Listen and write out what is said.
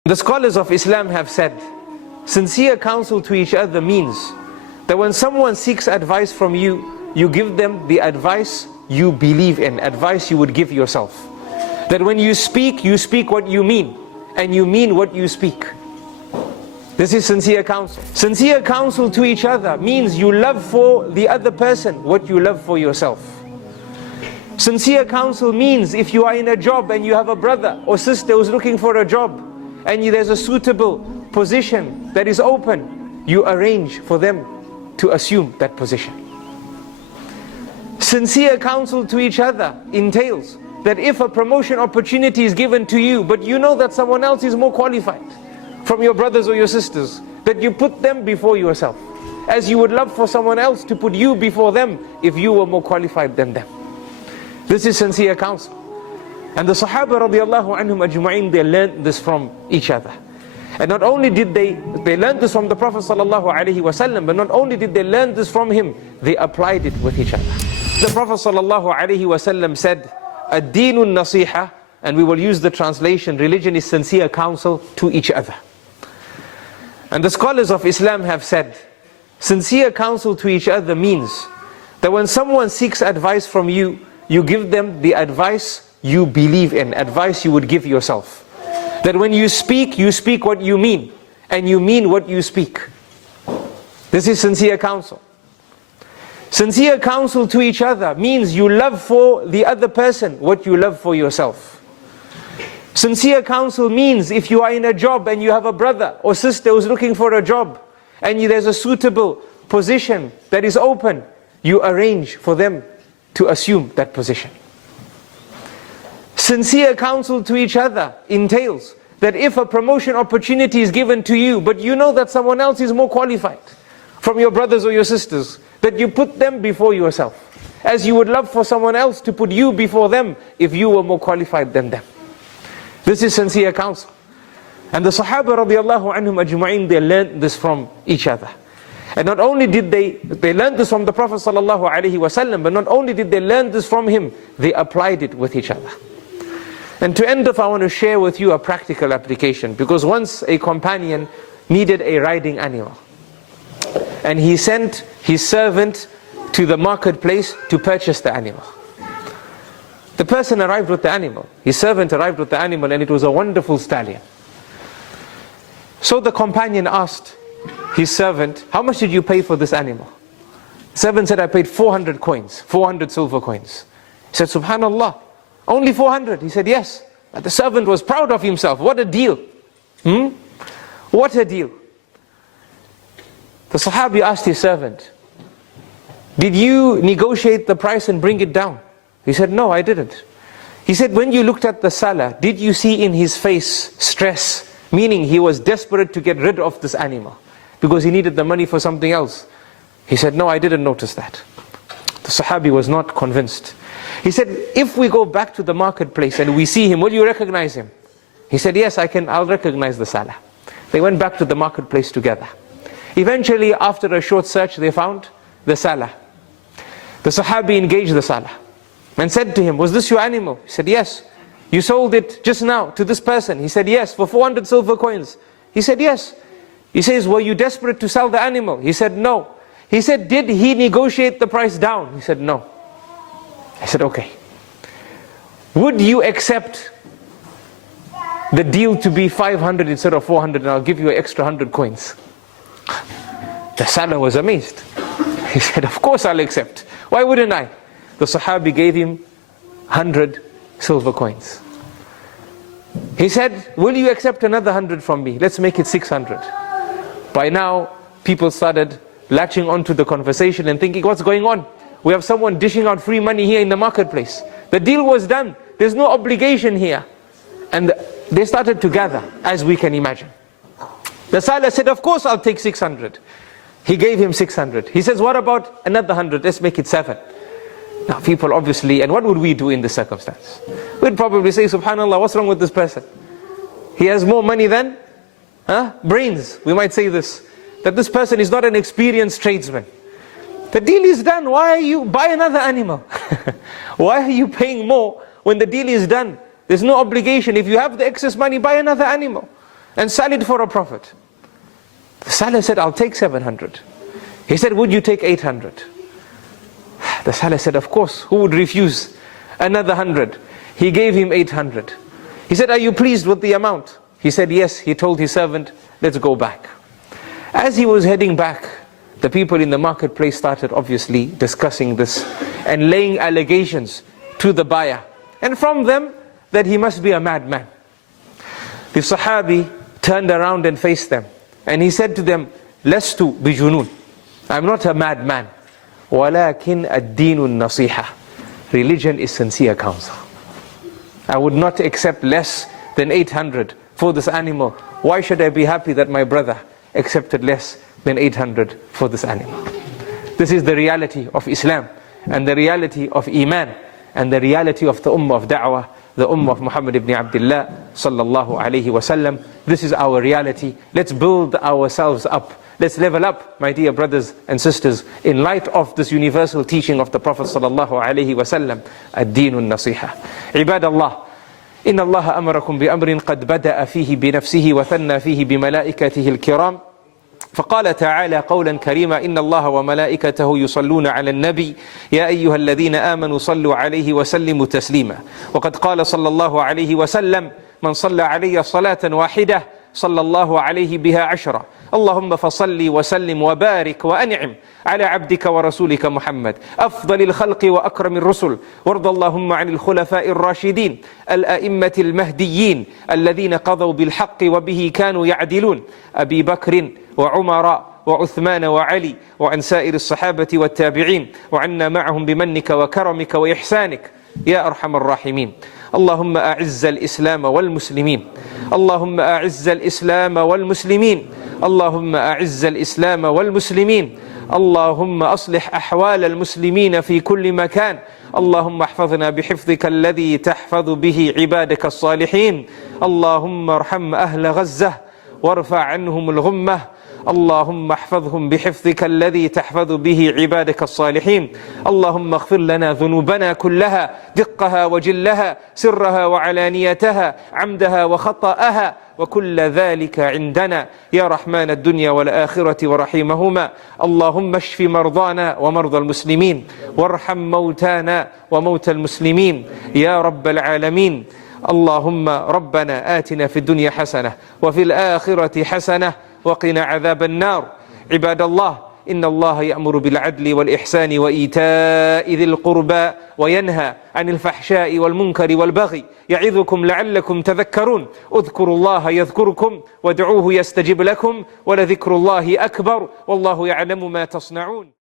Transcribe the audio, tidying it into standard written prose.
The scholars of Islam have said, sincere counsel to each other means that when someone seeks advice from you, you give them the advice you believe in, advice you would give yourself. That when you speak what you mean, and you mean what you speak. This is sincere counsel. Sincere counsel to each other means you love for the other person what you love for yourself. Sincere counsel means if you are in a job and you have a brother or sister who's looking for a job, and there's a suitable position that is open, you arrange for them to assume that position. Sincere counsel to each other entails that if a promotion opportunity is given to you, but you know that someone else is more qualified from your brothers or your sisters, that you put them before yourself, as you would love for someone else to put you before them if you were more qualified than them. This is sincere counsel. And the Sahaba radiallahu anhum ajma'in, they learned this from each other. And not only did they learned this from the Prophet sallallahu alaihi wasallam, but not only did they learn this from him, they applied it with each other. The Prophet sallallahu alaihi wasallam said, ad-deenu nasiha, and we will use the translation, religion is sincere counsel to each other. And the scholars of Islam have said, sincere counsel to each other means that when someone seeks advice from you, you give them the advice you believe in, advice you would give yourself. That when you speak what you mean, and you mean what you speak. This is sincere counsel. Sincere counsel to each other means you love for the other person what you love for yourself. Sincere counsel means if you are in a job and you have a brother or sister who's looking for a job, and there's a suitable position that is open, you arrange for them to assume that position. Sincere counsel to each other entails that if a promotion opportunity is given to you, but you know that someone else is more qualified from your brothers or your sisters, that you put them before yourself, as you would love for someone else to put you before them if you were more qualified than them. This is sincere counsel. And the Sahaba radiallahu anhum ajma'in, they learned this from each other. And not only did they learned this from the Prophet sallallahu alaihi wasallam, but not only did they learn this from him, they applied it with each other. And to end off, I want to share with you a practical application, because once a companion needed a riding animal, and he sent his servant to the marketplace to purchase the animal. The person arrived with the animal, his servant arrived with the animal, and it was a wonderful stallion. So the companion asked his servant, how much did you pay for this animal? The servant said, I paid 400 coins, 400 silver coins. He said, subhanallah, only 400? He said, yes. But the servant was proud of himself. What a deal. What a deal. The Sahabi asked his servant, did you negotiate the price and bring it down? He said, no, I didn't. He said, when you looked at the seller, did you see in his face stress? Meaning he was desperate to get rid of this animal because he needed the money for something else. He said, no, I didn't notice that. The Sahabi was not convinced. He said, if we go back to the marketplace and we see him, will you recognize him? He said, yes, I'll recognize the seller. They went back to the marketplace together. Eventually, after a short search, they found the seller. The Sahabi engaged the seller and said to him, was this your animal? He said, yes. You sold it just now to this person? He said, yes, for 400 silver coins. He said, yes. He says, were you desperate to sell the animal? He said, no. He said, did he negotiate the price down? He said, no. I said, okay. Would you accept the deal to be 500 instead of 400, and I'll give you an extra 100 coins? The seller was amazed. He said, of course I'll accept. Why wouldn't I? The Sahabi gave him 100 silver coins. He said, will you accept another 100 from me? Let's make it 600. By now, people started latching onto the conversation and thinking, what's going on? We have someone dishing out free money here in the marketplace. The deal was done. There's no obligation here. And they started to gather, as we can imagine. The seller said, of course I'll take 600. He gave him 600. He says, what about another 100? Let's make it 7. Now people obviously, and what would we do in this circumstance? We'd probably say, subhanallah, what's wrong with this person? He has more money than brains. We might say this, that this person is not an experienced tradesman. The deal is done. Why are you buy another animal? Why are you paying more when the deal is done? There's no obligation. If you have the excess money, buy another animal. and sell it for a profit. The seller said, I'll take 700. He said, would you take 800? The seller said, of course, who would refuse? Another 100. He gave him 800. He said, are you pleased with the amount? He said, yes. He told his servant, let's go back. As he was heading back, the people in the marketplace started obviously discussing this and laying allegations to the buyer. And from them, that he must be a madman. The Sahabi turned around and faced them. And he said to them, Lastu bijunun. I'm not a madman. Walakin ad-deenun nasiha. Religion is sincere counsel. I would not accept less than 800 for this animal. Why should I be happy that my brother accepted less than 800 for this animal? This is the reality of Islam, and the reality of Iman, and the reality of the Ummah of Da'wah, the Ummah of Muhammad ibn Abdullah sallallahu alayhi wasallam. This is our reality. Let's build ourselves up. Let's level up, my dear brothers and sisters, in light of this universal teaching of the Prophet sallallahu alayhi wasallam. Ad-deenun nasiha. Ibadallah, inna Allah amarakum bi amrin qad bada'a fihi bi nafsihi wa thanna fihi bi malaikatihi al-kiram. فقال تعالى قولا كريما إن الله وملائكته يصلون على النبي يا أيها الذين آمنوا صلوا عليه وسلموا تسليما. وقد قال صلى الله عليه وسلم من صلى علي صلاة واحدة صلى الله عليه بها 10. اللهم فصل وسلم وبارك وأنعم على عبدك ورسولك محمد أفضل الخلق وأكرم الرسل. وارض اللهم عن الخلفاء الراشدين الأئمة المهديين الذين قضوا بالحق وبه كانوا يعدلون أبي بكر وعمر وعثمان وعلي وعن سائر الصحابة والتابعين وعنا معهم بمنك وكرمك وإحسانك يا أرحم الراحمين. اللهم أعز الإسلام والمسلمين. اللهم أعز الإسلام والمسلمين. اللهم أعز الإسلام والمسلمين. اللهم أصلح أحوال المسلمين في كل مكان. اللهم احفظنا بحفظك الذي تحفظ به عبادك الصالحين. اللهم ارحم أهل غزة وارفع عنهم الغمة. اللهم احفظهم بحفظك الذي تحفظ به عبادك الصالحين. اللهم اغفر لنا ذنوبنا كلها دقها وجلها سرها وعلانيتها عمدها وخطأها وكل ذلك عندنا يا رحمن الدنيا والآخرة ورحيمهما. اللهم اشف مرضانا ومرضى المسلمين وارحم موتانا وموتى المسلمين يا رب العالمين. اللهم ربنا آتنا في الدنيا حسنة وفي الآخرة حسنة وقنا عذاب النار. عباد الله إن الله يأمر بالعدل والإحسان وإيتاء ذي القربى وينهى عن الفحشاء والمنكر والبغي يعظكم لعلكم تذكرون. اذكروا الله يذكركم وادعوه يستجب لكم ولذكر الله أكبر والله يعلم ما تصنعون.